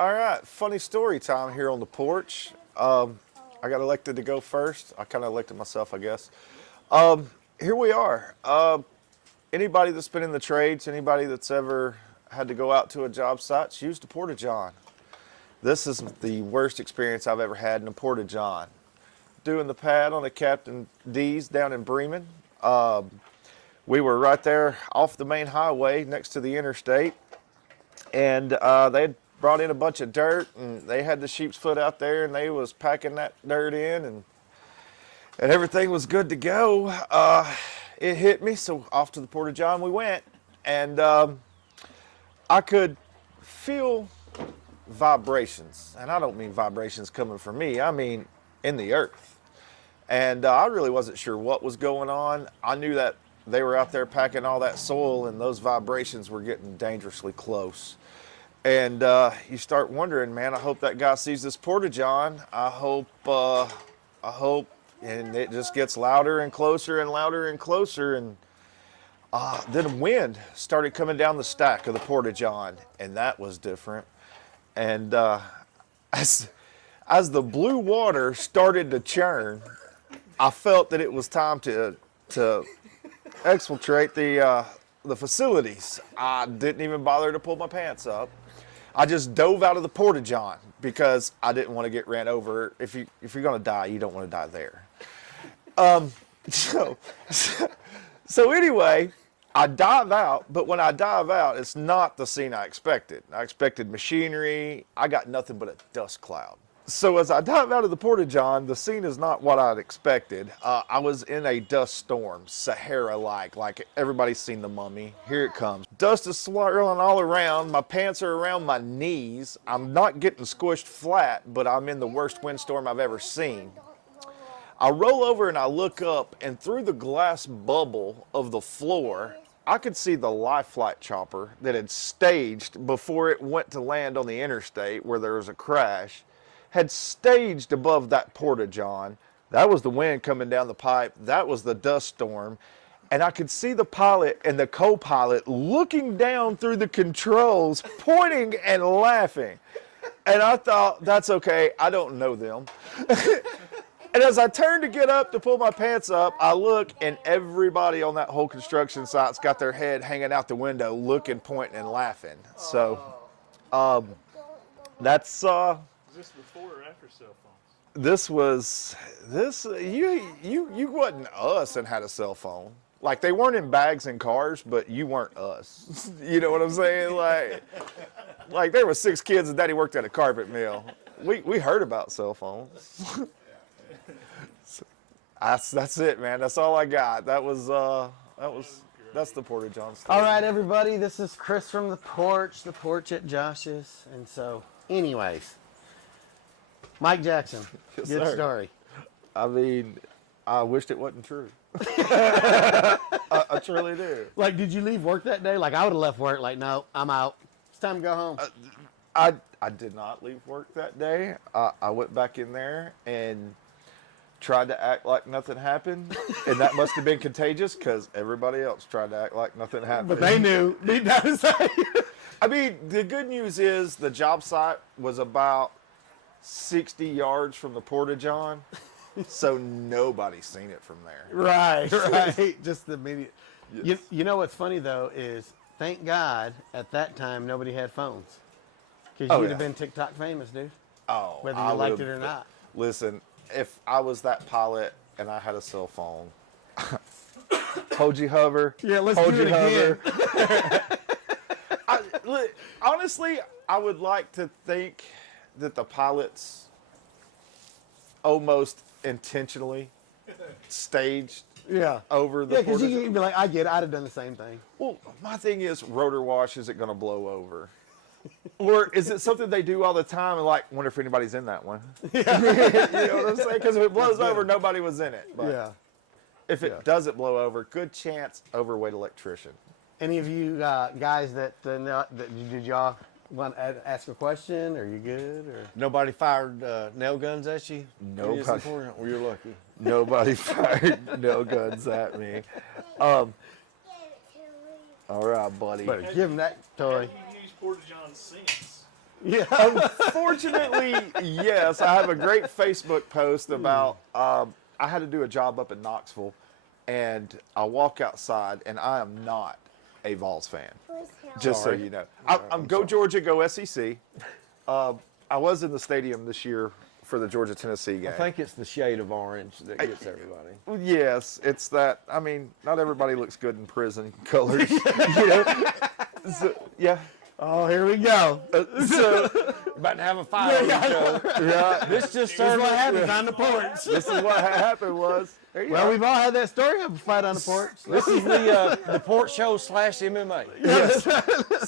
All right, funny story time here on the porch. I got elected to go first. I kind of elected myself, I guess. Here we are. Anybody that's been in the trades, anybody that's ever had to go out to a job site, used a porta-john. This is the worst experience I've ever had in a porta-john. Doing the pad on the Captain D's down in Bremen. We were right there off the main highway next to the interstate, and they had brought in a bunch of dirt, and they had the sheep's foot out there, and they was packing that dirt in, and everything was good to go. It hit me, so off to the porta-john we went, and I could feel vibrations, and I don't mean vibrations coming from me, I mean in the earth. And I really wasn't sure what was going on. I knew that they were out there packing all that soil, and those vibrations were getting dangerously close. And you start wondering, man, I hope that guy sees this porta-john. I hope, and it just gets louder and closer and louder and closer. And then wind started coming down the stack of the porta-john, and that was different. And as the blue water started to churn, I felt that it was time to exfiltrate the facilities. I didn't even bother to pull my pants up. I just dove out of the porta-john because I didn't want to get ran over. If you're gonna die, you don't want to die there. So anyway, I dive out, but when I dive out, it's not the scene I expected. I expected machinery. I got nothing but a dust cloud. So as I dive out of the porta-john, the scene is not what I'd expected. I was in a dust storm, Sahara-like everybody's seen The Mummy. Here it comes. Dust is swirling all around. My pants are around my knees. I'm not getting squished flat, but I'm in the worst windstorm I've ever seen. I roll over and I look up, and through the glass bubble of the floor, I could see the life flight chopper that had staged before it went to land on the interstate where there was a crash. Had staged above that porta-john. That was the wind coming down the pipe. That was the dust storm. And I could see the pilot and the co-pilot looking down through the controls, pointing and laughing. And I thought, that's okay, I don't know them. And as I turned to get up to pull my pants up, I look, and everybody on that whole construction site's got their head hanging out the window, looking, pointing, and laughing. So, that's... Is this before or after cell phones? You wasn't us and had a cell phone. Like, they weren't in bags and cars, but you weren't us. You know what I'm saying? Like there were 6 kids and daddy worked at a carpet mill. We heard about cell phones. That's it, man. That's all I got. That's the porta-john story. All right, everybody, this is Chris from the porch at Josh's. And so, anyways, Mike Jackson, Yes, good sir. story. I mean, I wished it wasn't true. I truly do. Like, did you leave work that day? Like, I would have left work, like, no, I'm out. It's time to go home. I did not leave work that day. I went back in there and tried to act like nothing happened, and that must have been contagious because everybody else tried to act like nothing happened. But they knew, deep down inside. I mean, the good news is the job site was about 60 yards from the porta-john, so nobody's seen it from there. Right. Just the immediate. Yes. You know what's funny, though, is thank God at that time nobody had phones. Because you'd have been TikTok famous, dude. Oh, Whether I you liked would've- it or not. Listen, if I was that pilot and I had a cell phone, hold you hover. Yeah, let's hold do you it hover. Honestly, I would like to think that the pilots almost intentionally staged Yeah. over the Yeah, because porta-john. you'd be like, I get it. I'd have done the same thing. Well, my thing is, rotor wash, is it going to blow over? Or is it something they do all the time and like, wonder if anybody's in that one? Yeah. You know what I'm saying? Because if it blows over, nobody was in it. But Yeah. if it doesn't blow over, good chance, overweight electrician. Any of you guys that did y'all want to ask a question? Are you good? Or Nobody fired nail guns at you? Nobody. It's important. Well, you're lucky. Nobody fired no guns at me. All right, buddy. better give him that toy. Have you used porta-john since? Yeah. Unfortunately, yes. I have a great Facebook post about I had to do a job up in Knoxville, and I walk outside, and I am not a Vols fan. Just so you know, I'm go Georgia, go SEC. I was in the stadium this year for the Georgia-Tennessee game. I think it's the shade of orange that gets everybody. Yes, it's that. I mean, not everybody looks good in prison colors. You know? So, yeah. Oh, here we go. About to have a fight on the show. Yeah. This just This is started. what happens on the porch. This is what happened was. There you Well, go. we've all had that story of a fight on the porch. This is the Porch Show / MMA. Yes.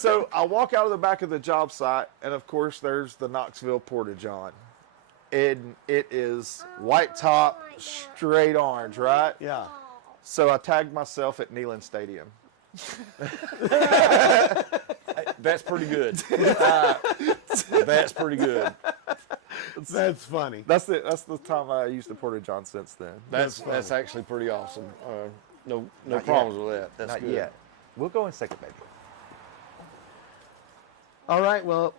So I walk out of the back of the job site, and of course, there's the Knoxville Porta-John. And it is white top, straight orange, right? Yeah. So I tagged myself at Neyland Stadium. That's pretty good. That's pretty good. That's funny. That's the time I used the Porta-John since then. That's actually pretty awesome. No Not problems yet. with that. That's Not good. yet. We'll go in second, baby. All right, well,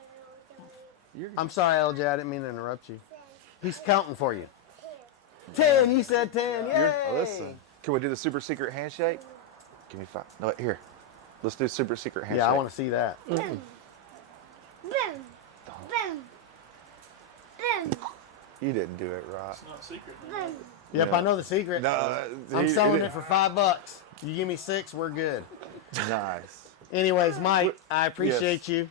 I'm sorry, LJ. I didn't mean to interrupt you. He's counting for you. 10. He said 10. Yay. Listen. Can we do the super secret handshake? Give me 5. No, here. Let's do super secret handshake. Yeah, I want to see that. Boom. Boom. Boom. Boom. You didn't do it right. It's not secret. Boom. Yep, Yeah. I know the secret. No, I'm selling it for $5. You give me 6, we're good. Nice. Anyways, Mike, I appreciate you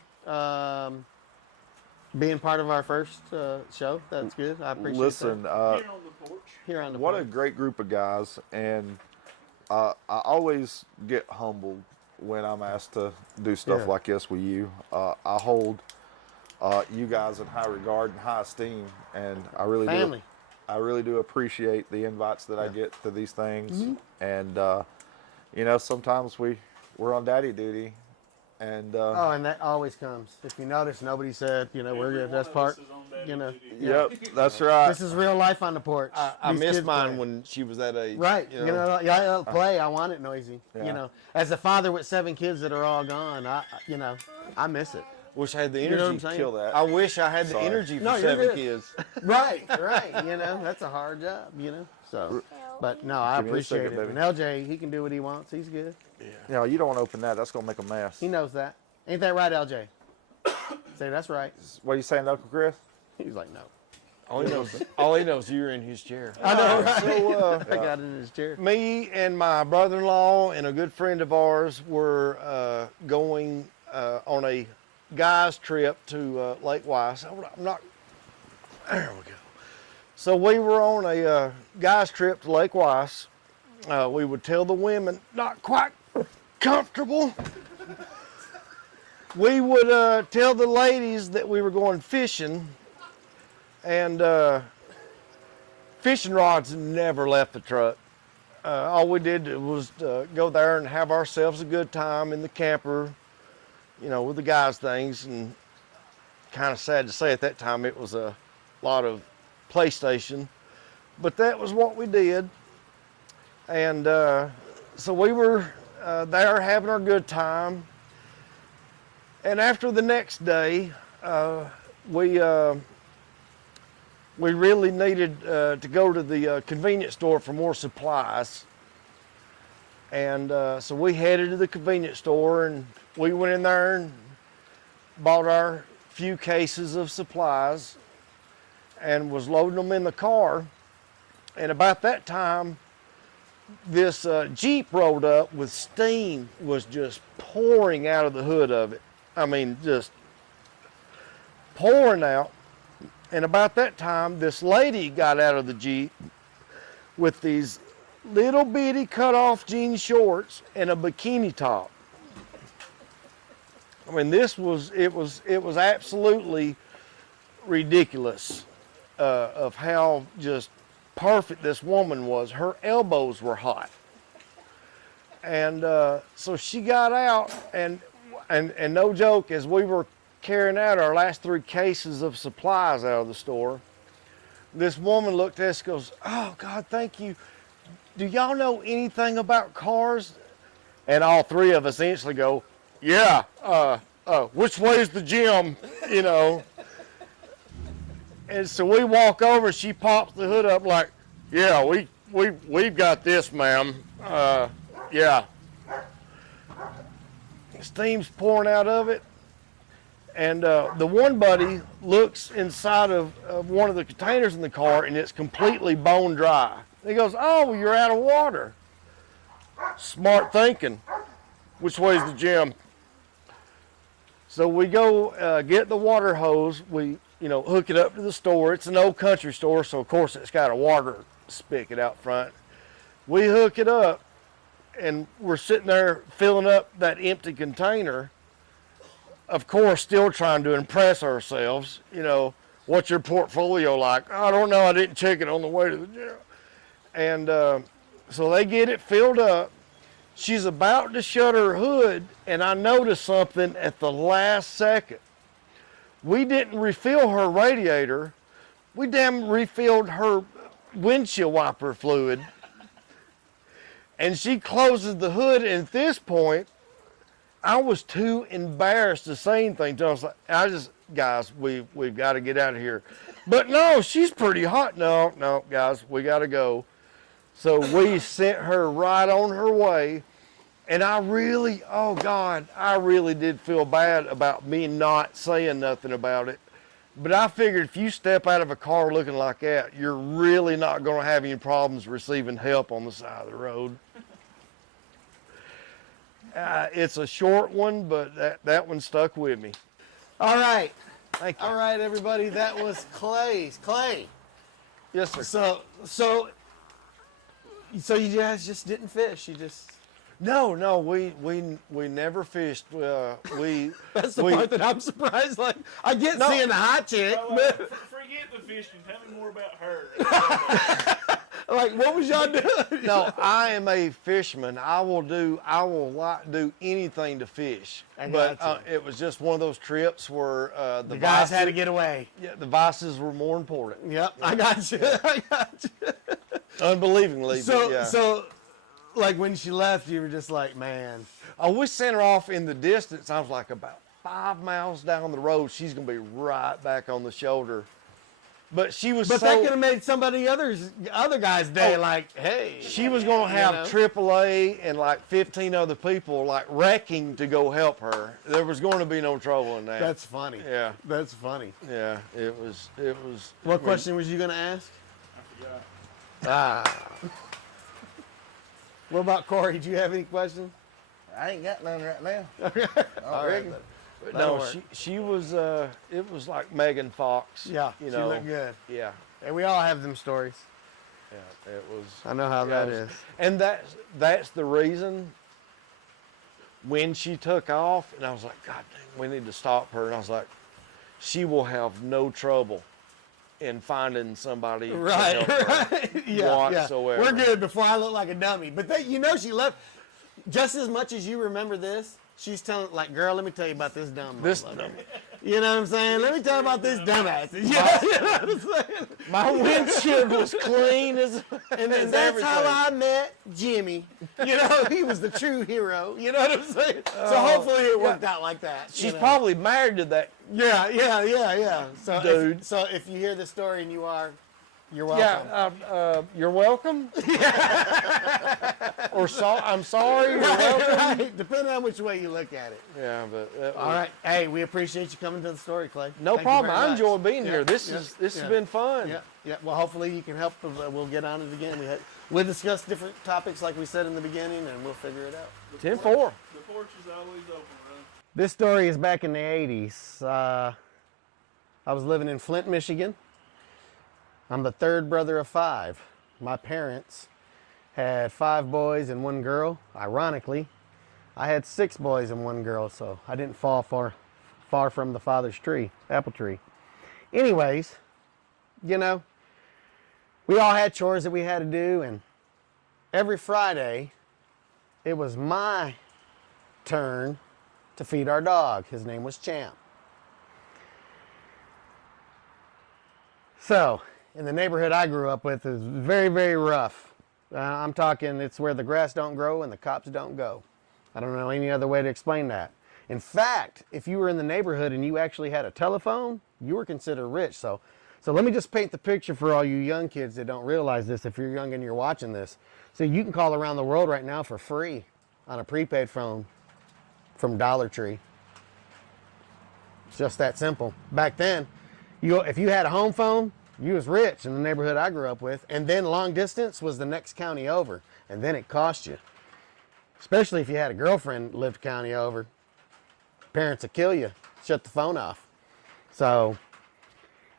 being part of our first show. That's good. I appreciate Listen, that. Here on the what a porch. great group of guys, and I always get humbled when I'm asked to do stuff Yeah. like this with you. I hold you guys in high regard and high esteem, and I really Family. do. I really do appreciate the invites that I get to these things, Mm-hmm. and you know, sometimes we're on daddy duty, and Oh, and that always comes. If you notice, nobody said, we're good. That's part, yep, that's right. This is real life on the porch. I These missed kids mine play. when she was that age. Right. You know? Yeah, play. I want it noisy. Yeah. As a father with 7 kids that are all gone, I miss it. Wish I had the You know what I'm energy. saying? Kill that. I wish I had the Sorry. energy for No, you're 7 good. kids. Right. That's a hard job, So, but no, I Give me a appreciate second, it. baby. And LJ, he can do what he wants. He's good. You know, you don't want to open that. That's gonna make a mess. He knows that. Ain't that right, LJ? Say that's right. What are you saying, Uncle Chris? He's like, no. All he knows, you're in his chair. I know, right? So, I got in his chair. me and my brother-in-law and a good friend of ours were going on a guys trip to Lake Weiss. I'm not. There we go. So we were on a guys trip to Lake Weiss. We would tell the women not quite comfortable. We would tell the ladies that we were going fishing, and fishing rods never left the truck. All we did was go there and have ourselves a good time in the camper, with the guys' things. And kind of sad to say at that time it was a lot of PlayStation, but that was what we did. And so we were there having our good time. And after the next day, we really needed to go to the convenience store for more supplies. And so we headed to the convenience store, and we went in there and bought our few cases of supplies and was loading them in the car. And about that time, this Jeep rolled up with steam was just pouring out of the hood of it. I mean, just pouring out. And about that time, this lady got out of the Jeep with these little bitty cut-off jean shorts and a bikini top. I mean, it was absolutely ridiculous of how just perfect this woman was. Her elbows were hot. And so she got out, and no joke, as we were carrying out our last 3 cases of supplies out of the store, this woman looked at us and goes, "Oh, God, thank you. Do y'all know anything about cars?" And all 3 of us instantly go, "Yeah, which way is the gym?" you know. And so we walk over, she pops the hood up like, yeah, we've got this, ma'am. Yeah. Steam's pouring out of it. And the one buddy looks inside of one of the containers in the car, and it's completely bone dry. He goes, oh, you're out of water. Smart thinking. Which way's the gym? So we go get the water hose. We, hook it up to the store. It's an old country store, so of course it's got a water spigot out front. We hook it up, and we're sitting there filling up that empty container. Of course, still trying to impress ourselves. What's your portfolio like? I don't know. I didn't check it on the way to the gym. And so they get it filled up. She's about to shut her hood, and I noticed something at the last second. We didn't refill her radiator. We damn refilled her windshield wiper fluid. And she closes the hood, and at this point, I was too embarrassed to say anything to her. I was like, guys, we've got to get out of here. But no, she's pretty hot. No, guys, we got to go. So we sent her right on her way. And I really did feel bad about me not saying nothing about it. But I figured if you step out of a car looking like that, you're really not going to have any problems receiving help on the side of the road. It's a short one, but that one stuck with me. All right. Thank you. All right, everybody. That was Clay's. Clay. Yes, sir. So you guys just didn't fish. You just. No, we never fished. That's the part that I'm surprised. Like, I get seeing the hot chick, but Forget the fishing. Tell me more about her. like, what was y'all doing? No, I am a fisherman. I will do anything to fish. But it was just one of those trips where the guys had to get away. Yeah, the vices were more important. Yep, I got you. Unbelievingly. So, like when she left, you were just like, man. We sent her off in the distance. I was like, about 5 miles down the road, she's gonna be right back on the shoulder. But she was. But that could have made somebody other guy's day. Like, hey. She was gonna have AAA and like 15 other people like wrecking to go help her. There was going to be no trouble in that. That's funny. Yeah. That's funny. Yeah. It was. What question was you gonna ask? I forgot. What about Corey? Do you have any questions? I ain't got none right now. All right. No, she was. It was like Megan Fox. Yeah, she looked good. Yeah. And we all have them stories. Yeah. It was. I know how that is. And that's the reason. When she took off, and I was like, God dang, we need to stop her. And I was like, she will have no trouble in finding somebody to help her whatsoever. We're good before I look like a dummy. But she left just as much as you remember this. She's telling, like, girl, let me tell you about this dumb. You know what I'm saying? Let me tell you about this dumbass. You know what I'm saying? My windshield was clean as And as that's everything. how I met Jimmy. He was the true hero. You know what I'm saying? So hopefully it worked out like that. She's probably married to that. Yeah. So dude. If you hear the story and you're welcome. Yeah, you're welcome. Or I'm sorry. You're welcome. Right. Depending on which way you look at it. Yeah, but All right. Hey, we appreciate you coming to the story, Clay. No Thank you problem. very I much. enjoy being here. This Yeah. has been fun. Yeah. Well, hopefully you can help. We'll get on it again. We'll discuss different topics like we said in the beginning, and we'll figure it out. 10-4. The porch is always open, right? This story is back in the 80s. I was living in Flint, Michigan. I'm the third brother of 5. My parents had 5 boys and 1 girl. Ironically, I had 6 boys and 1 girl, so I didn't fall far from the father's tree, apple tree. Anyways, we all had chores that we had to do, and every Friday, it was my turn to feed our dog. His name was Champ. So, in the neighborhood I grew up with, it was very, very rough. I'm talking, it's where the grass don't grow and the cops don't go. I don't know any other way to explain that. In fact, if you were in the neighborhood and you actually had a telephone, you were considered rich. So let me just paint the picture for all you young kids that don't realize this. If you're young and you're watching this, so you can call around the world right now for free on a prepaid phone from Dollar Tree. It's just that simple. Back then, if you had a home phone, you was rich in the neighborhood I grew up with. And then long distance was the next county over. And then it cost you. Especially if you had a girlfriend lived a county over. Parents would kill you. Shut the phone off. So,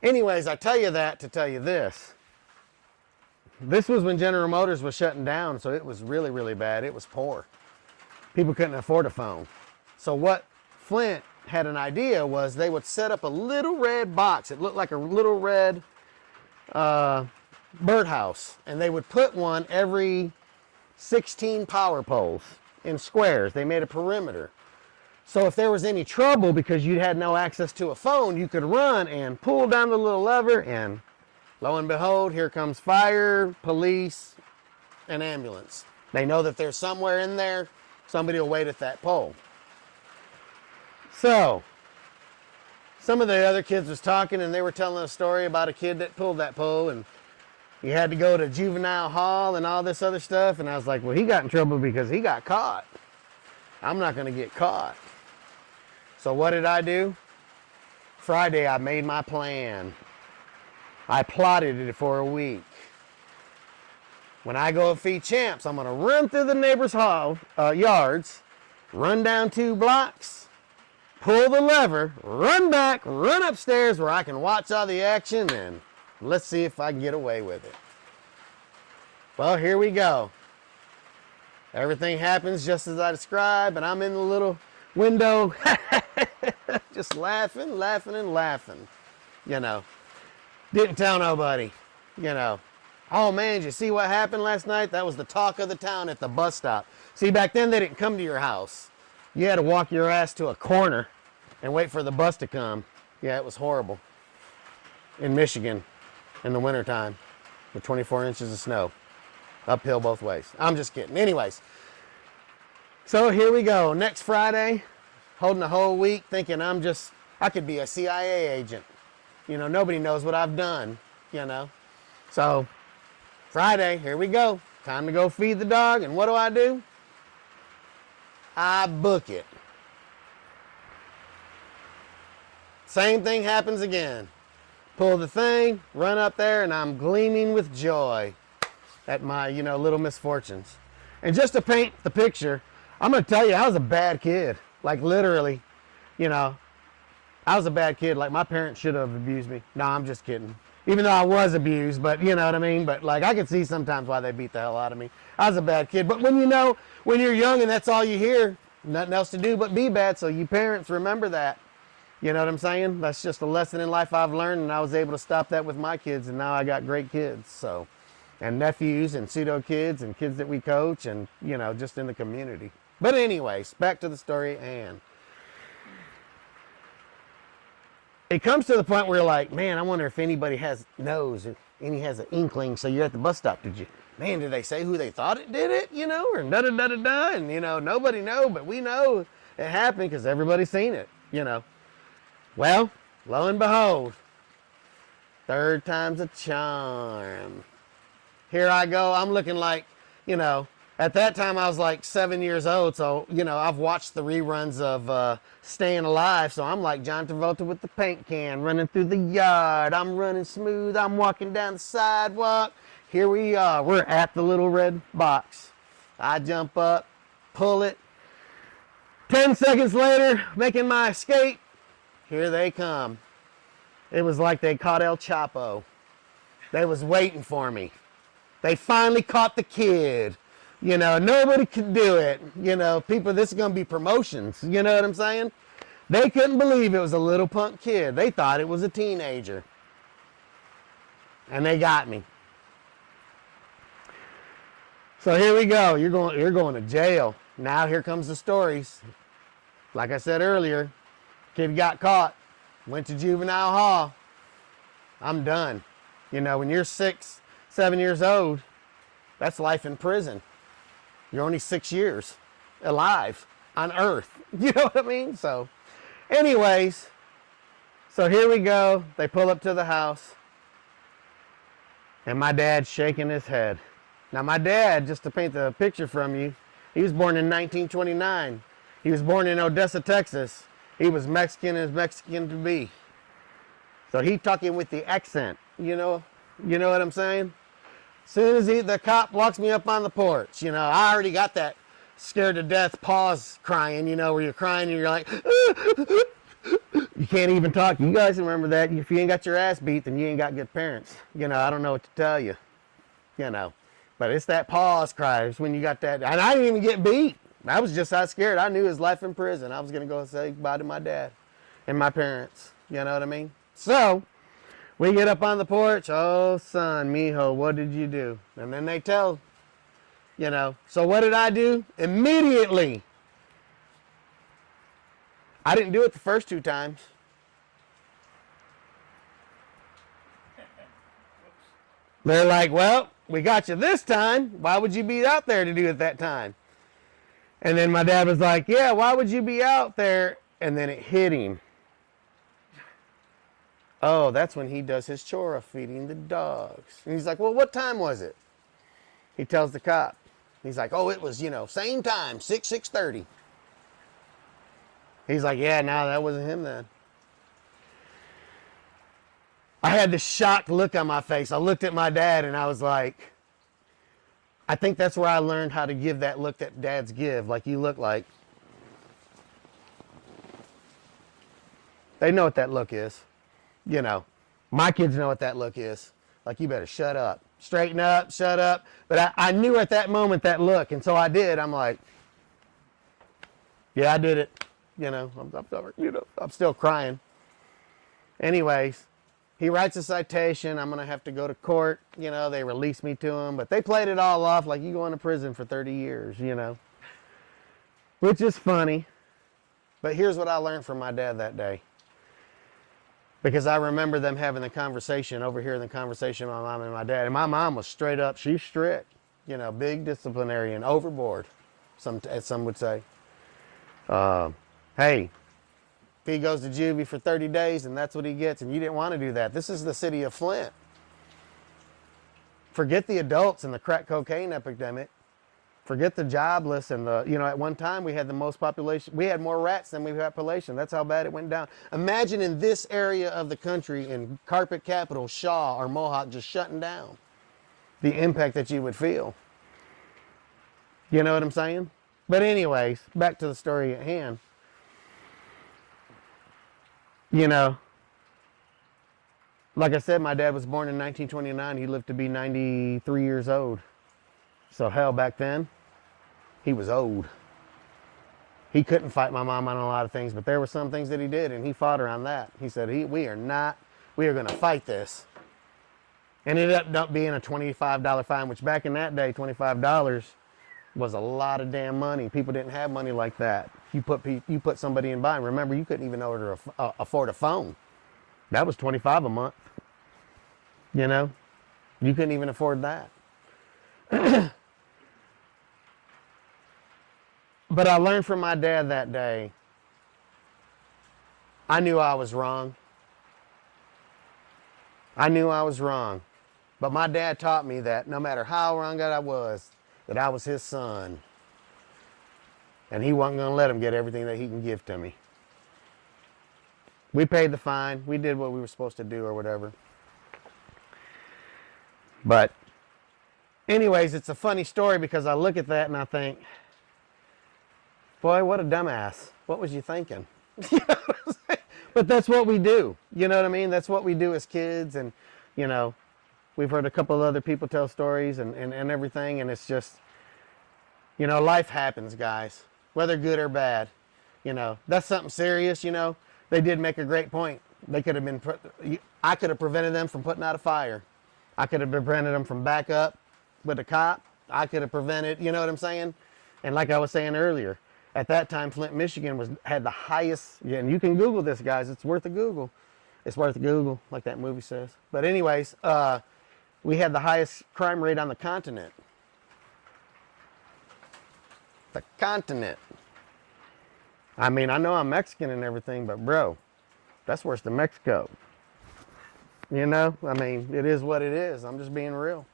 anyways, I tell you that to tell you this. This was when General Motors was shutting down, so it was really, really bad. It was poor. People couldn't afford a phone. So what Flint had an idea was they would set up a little red box. It looked like a little red birdhouse. And they would put one every 16 power poles in squares. They made a perimeter. So if there was any trouble because you had no access to a phone, you could run and pull down the little lever, and lo and behold, here comes fire, police, and ambulance. They know that there's somewhere in there, somebody will wait at that pole. So, some of the other kids was talking, and they were telling a story about a kid that pulled that pole, and he had to go to juvenile hall and all this other stuff. And I was like, well, he got in trouble because he got caught. I'm not going to get caught. So what did I do? Friday, I made my plan. I plotted it for a week. When I go feed champs, I'm going to run through the neighbors' yards, run down 2 blocks, pull the lever, run back, run upstairs where I can watch all the action, and let's see if I can get away with it. Well, here we go. Everything happens just as I described, and I'm in the little window just laughing, and laughing. You know, didn't tell nobody, you know. Oh man, did you see what happened last night? That was the talk of the town at the bus stop. See, back then they didn't come to your house. You had to walk your ass to a corner and wait for the bus to come. Yeah, it was horrible. In Michigan in the wintertime with 24 inches of snow. Uphill both ways. I'm just kidding. Anyways, so here we go. Next Friday, holding the whole week thinking I could be a CIA agent. You know, nobody knows what I've done, you know. So Friday, here we go. Time to go feed the dog. And what do? I book it. Same thing happens again. Pull the thing, run up there, and I'm gleaming with joy at my, little misfortunes. And just to paint the picture, I'm going to tell you, I was a bad kid. Like literally, I was a bad kid. Like my parents should have abused me. No, I'm just kidding. Even though I was abused, but you know what I mean? But like I could see sometimes why they beat the hell out of me. I was a bad kid. But when you're young and that's all you hear, nothing else to do but be bad. So you parents remember that. You know what I'm saying? That's just a lesson in life I've learned, and I was able to stop that with my kids, and now I got great kids. So, and nephews and pseudo kids and kids that we coach and, just in the community. But anyways, back to the story, and it comes to the point where you're like, man, I wonder if anybody knows or any has an inkling. So you're at the bus stop. Did they say who they thought it did it, or da-da-da-da-da, and, nobody know, but we know it happened because everybody's seen it, Well, lo and behold, third time's a charm. Here I go. I'm looking like, at that time I was like 7 years old. So, I've watched the reruns of Staying Alive. So I'm like John Travolta with the paint can running through the yard. I'm running smooth. I'm walking down the sidewalk. Here we are. We're at the little red box. I jump up, pull it. 10 seconds later, making my escape. Here they come. It was like they caught El Chapo. They was waiting for me. They finally caught the kid. Nobody could do it. People, this is going to be promotions. You know what I'm saying? They couldn't believe it was a little punk kid. They thought it was a teenager. And they got me. So here we go. You're going to jail. Now here comes the stories. Like I said earlier, kid got caught, went to juvenile hall. I'm done. When you're 6, 7 years old, that's life in prison. You're only 6 years alive. on earth. You know what I mean? So, anyways, so here we go. They pull up to the house, and my dad's shaking his head. Now, my dad, just to paint the picture from you, he was born in 1929. He was born in Odessa, Texas. He was Mexican as Mexican to be. So he talking with the accent, you know what I'm saying? As soon as the cop locks me up on the porch, I already got that scared to death pause crying, where you're crying and you're like, you can't even talk. You guys remember that. If you ain't got your ass beat, then you ain't got good parents. I don't know what to tell you, But it's that pause cry. It's when you got that. And I didn't even get beat. I was just that scared. I knew his life in prison. I was going to go say goodbye to my dad and my parents. You know what I mean? So we get up on the porch. Oh, son, mijo, what did you do? And then they tell, So what did I do? Immediately. I didn't do it the first 2 times. They're like, well, we got you this time. Why would you be out there to do it that time? And then my dad was like, yeah, why would you be out there? And then it hit him. Oh, that's when he does his chore of feeding the dogs. And he's like, well, what time was it? He tells the cop. He's like, oh, it was, same time, 6:30. He's like, yeah, no, that wasn't him then. I had this shocked look on my face. I looked at my dad and I was like, I think that's where I learned how to give that look that dads give, like you look like. They know what that look is. My kids know what that look is. Like, you better shut up. Straighten up, shut up. But I knew at that moment that look, and so I did. I'm like, yeah, I did it. I'm still crying. Anyways, he writes a citation. I'm going to have to go to court. They release me to him. But they played it all off like you going to prison for 30 years, Which is funny. But here's what I learned from my dad that day. Because I remember them having the conversation, overhearing the conversation with my mom and my dad. And my mom was straight up, she's strict, big disciplinarian, overboard, as some would say. Hey, if he goes to juvie for 30 days and that's what he gets, and you didn't want to do that. This is the city of Flint. Forget the adults and the crack cocaine epidemic. Forget the jobless and at one time we had the most population. We had more rats than we had population. That's how bad it went down. Imagine in this area of the country, in carpet capital, Shaw or Mohawk, just shutting down. The impact that you would feel. You know what I'm saying? But anyways, back to the story at hand. Like I said, my dad was born in 1929. He lived to be 93 years old. So hell, back then, he was old. He couldn't fight my mom on a lot of things, but there were some things that he did, and he fought her on that. He said, we are going to fight this. And it ended up being a $25 fine, which back in that day, $25 was a lot of damn money. People didn't have money like that. You put somebody in bind. Remember, you couldn't even afford a phone. That was $25 a month. You couldn't even afford that. But I learned from my dad that day. I knew I was wrong. But my dad taught me that no matter how wrong I was, that I was his son. And he wasn't going to let him get everything that he can give to me. We paid the fine. We did what we were supposed to do or whatever. But anyways, it's a funny story because I look at that and I think, boy, what a dumbass. What was you thinking? But that's what we do. You know what I mean? That's what we do as kids. And, we've heard a couple of other people tell stories and everything. And it's just, life happens, guys, whether good or bad. That's something serious, They did make a great point. I could have prevented them from putting out a fire. I could have prevented them from back up with a cop. I could have prevented, you know what I'm saying? And like I was saying earlier, at that time, Flint, Michigan had the highest, and you can Google this, guys. It's worth a Google. It's worth a Google, like that movie says. But anyways, we had the highest crime rate on the continent. The continent. I mean, I know I'm Mexican and everything, but bro, that's worse than Mexico. You know, I mean, it is what it is. I'm just being real.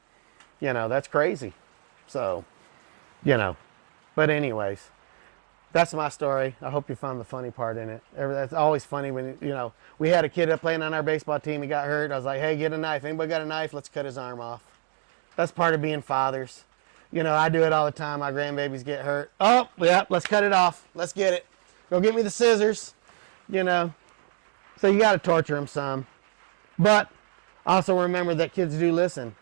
You know, that's crazy. So, you know, but anyways, that's my story. I hope you found the funny part in it. That's always funny when, you know, we had a kid up playing on our baseball team. He got hurt. I was like, hey, get a knife. Anybody got a knife? Let's cut his arm off. That's part of being fathers. You know, I do it all the time. My grandbabies get hurt. Oh, yeah, let's cut it off. Let's get it. Go get me the scissors. You know, so you got to torture them some. But also remember that kids do listen.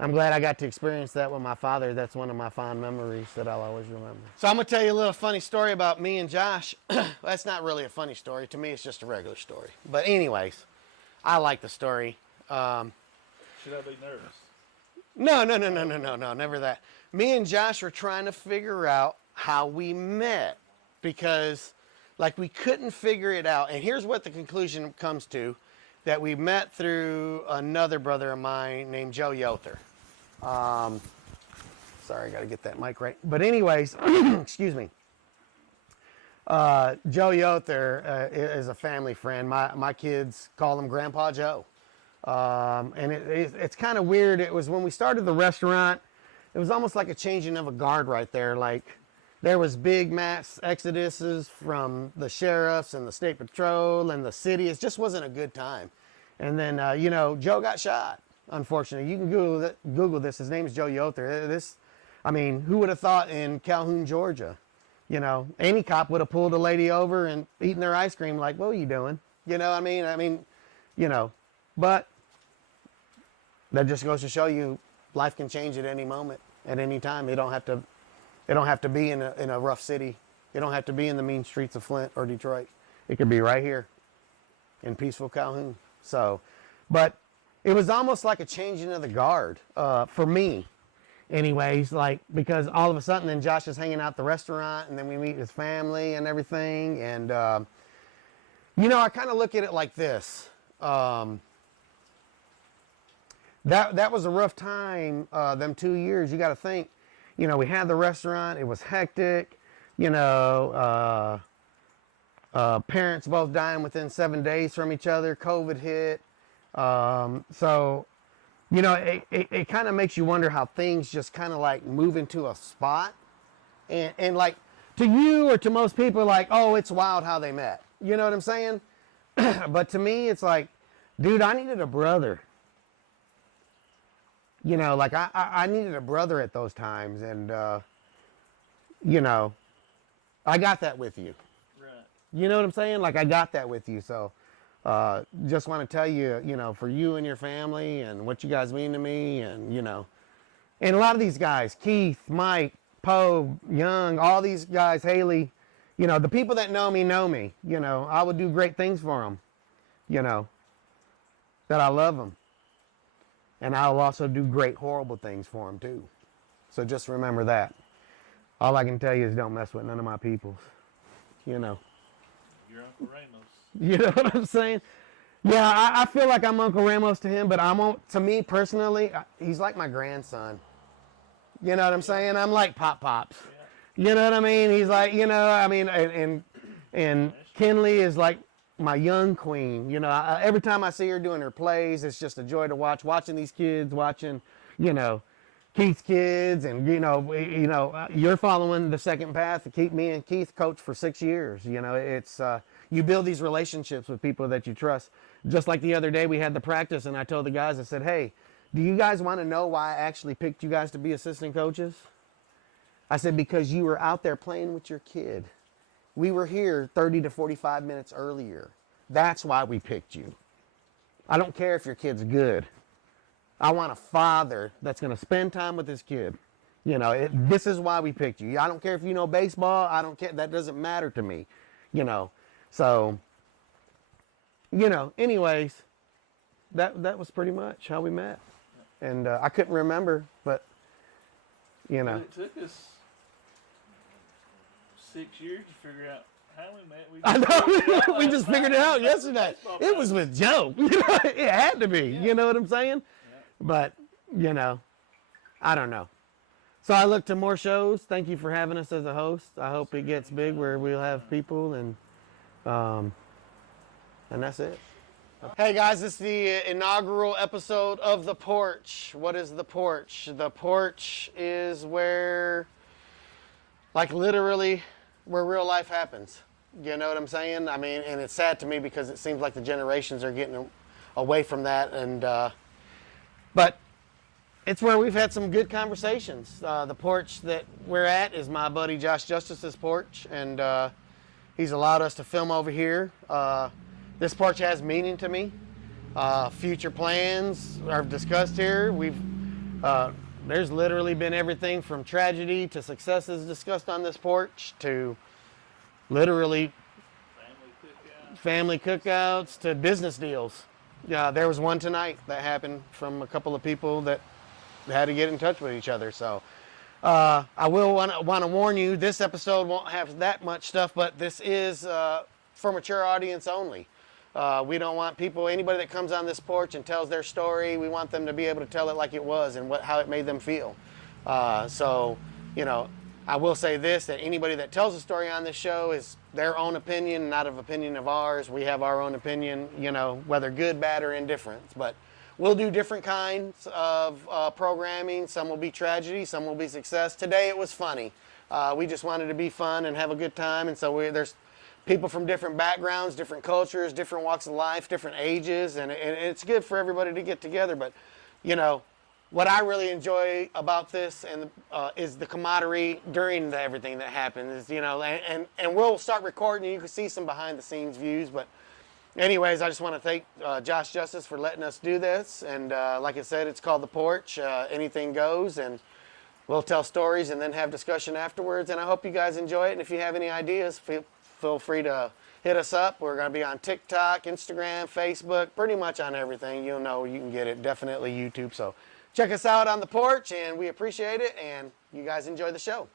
I'm glad I got to experience that with my father. That's one of my fond memories that I'll always remember. So I'm going to tell you a little funny story about me and Josh. That's not really a funny story. To me, it's just a regular story. But anyways, I like the story. Should I be nervous? No, never that. Me and Josh were trying to figure out how we met because, like, we couldn't figure it out. And here's what the conclusion comes to, that we met through another brother of mine named Joe Yother. Sorry, I got to get that mic right. But anyways, excuse me. Joe Yother is a family friend. My kids call him Grandpa Joe. And it's kind of weird. It was when we started the restaurant, it was almost like a changing of a guard right there. Like, there was big mass exoduses from the sheriffs and the state patrol and the city. It just wasn't a good time. And then, you know, Joe got shot, unfortunately. You can Google this. His name is Joe Yother. I mean, who would have thought in Calhoun, Georgia, you know, any cop would have pulled a lady over and eaten their ice cream like, what are you doing? You know, I mean, you know, but that just goes to show you life can change at any moment, at any time. It don't have to be in a rough city. It don't have to be in the mean streets of Flint or Detroit. It could be right here in peaceful Calhoun. So, but it was almost like a changing of the guard for me. Anyways, like, because all of a sudden then Josh is hanging out at the restaurant and then we meet his family and everything. And, you know, I kind of look at it like this. That was a rough time, them 2 years. You got to think, you know, we had the restaurant. It was hectic. You know, parents both dying within 7 days from each other. COVID hit. So, you know, it kind of makes you wonder how things just kind of like move into a spot. And like, to you or to most people, like, oh, it's wild how they met. You know what I'm saying? But to me, it's like, dude, I needed a brother. You know, like I needed a brother at those times. And, you know, I got that with you. Right. You know what I'm saying? Like, I got that with you. So, just want to tell you, you know, for you and your family and what you guys mean to me, and, you know, and a lot of these guys, Keith, Mike, Poe, Young, all these guys, Haley, you know, the people that know me, you know, I would do great things for them, you know, that I love them. And I'll also do great, horrible things for them too. So just remember that. All I can tell you is don't mess with none of my peoples, you know. You're Uncle Ramos. You know what I'm saying? Yeah, I feel like I'm Uncle Ramos to him, but to me personally, he's like my grandson. You know what I'm saying? I'm like Pops. Yeah. You know what I mean? He's like, you know, I mean, and Kinley is like my young queen. You know, every time I see her doing her plays, it's just a joy to watch. Watching these kids, you know, Keith's kids, and you know, you're following the second path to keep me and Keith coached for 6 years. You know, it's you build these relationships with people that you trust. Just like the other day, we had the practice, and I told the guys, I said, hey, do you guys want to know why I actually picked you guys to be assistant coaches? I said, because you were out there playing with your kid. We were here 30 to 45 minutes earlier. That's why we picked you. I don't care if your kid's good. I want a father that's going to spend time with his kid. You know, this is why we picked you. I don't care if you know baseball. I don't care. That doesn't matter to me. You know, so, you know, anyways, that was pretty much how we met. And I couldn't remember, but, you know. It took us 6 years to figure out how we met. I know. We just figured it out yesterday. It was with Joe. You know, it had to be. Yeah. You know what I'm saying? Yeah. But, you know, I don't know. So I look to more shows. Thank you for having us as a host. I hope it gets big where we'll have people and that's it. Hey guys, this is the inaugural episode of The Porch. What is The Porch? The Porch is where, like literally, where real life happens. You know what I'm saying? I mean, and it's sad to me because it seems like the generations are getting away from that. And but it's where we've had some good conversations. The porch that we're at is my buddy Josh Justice's porch, and he's allowed us to film over here. This porch has meaning to me. Future plans are discussed here. There's literally been everything from tragedy to successes discussed on this porch to literally family cookouts to business deals. There was one tonight that happened from a couple of people that had to get in touch with each other. So I will want to warn you, this episode won't have that much stuff, but this is for mature audience only. We don't want anybody that comes on this porch and tells their story, we want them to be able to tell it like it was and how it made them feel. So, you know, I will say this, that anybody that tells a story on this show is their own opinion, not of opinion of ours. We have our own opinion, you know, whether good, bad, or indifferent. But we'll do different kinds of programming. Some will be tragedy, some will be success. Today it was funny. We just wanted to be fun and have a good time, and so there's people from different backgrounds, different cultures, different walks of life, different ages, and it's good for everybody to get together. But, you know, what I really enjoy about this is the camaraderie during everything that happens. You know, and we'll start recording. You can see some behind the scenes views. But anyways, I just want to thank Josh Justice for letting us do this. And like I said, it's called The Porch. Anything goes, and we'll tell stories and then have discussion afterwards. And I hope you guys enjoy it. And if you have any ideas, feel free to hit us up. We're going to be on TikTok, Instagram, Facebook, pretty much on everything. You'll know you can get it. Definitely YouTube. So check us out on The Porch, and we appreciate it, and you guys enjoy the show.